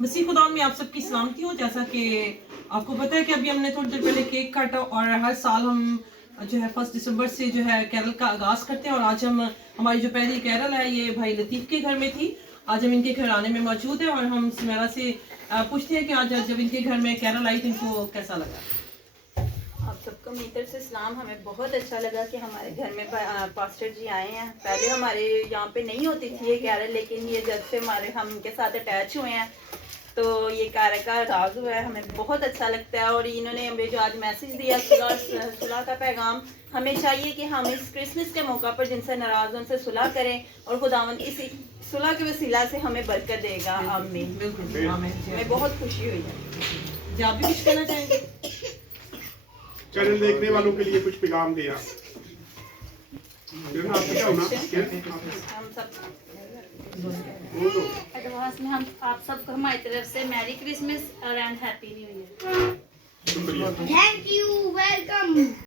मसीह खुदा में आप सबकी सलामती हो। जैसा कि आपको पता है कि अभी हमने थोड़ी देर पहले केक काटा और हर साल हम जो है 1 दिसंबर से जो है कैरल का आगाज करते हैं। और आज हम हमारी जो पहली कैरल है ये भाई लतीफ़ के घर में थी। आज हम इनके घर आने में मौजूद है और हम सुमेरा से पूछते हैं कि आज जब इनके घर में कैरल आई तो इनको कैसा लगा। आप सबको मेरी तरफ से सलाम। हमें बहुत अच्छा लगा कि हमारे घर में पास्टर जी आए हैं। पहले हमारे यहाँ पे नहीं होती थी ये कैरल, लेकिन ये जब से हम इनके साथ अटैच हुए हैं तो ये कैरल का आगाज़ हुआ है। हमें बहुत अच्छा लगता है। और इन्होंने हमें जो आज मैसेज दिया सुलह का पैगाम, हमें चाहिए कि हम इस क्रिसमस के मौका पर जिनसे नाराज़ उनसे सुलह करें और खुदावंद इसी सुलह के वसीला से हमें बरकत देगा। आमीन। बिल्कुल हमें बहुत खुशी हुई है। जी आप भी कुछ कहना चाहेंगे? चैनल देखने वालों के लिए कुछ पैगाम दिया। हम सब एडवांस में हम आप सबको हमारी तरफ से मैरी क्रिसमस और एंड हैप्पी न्यू ईयर। शुक्रिया। Thank you, welcome.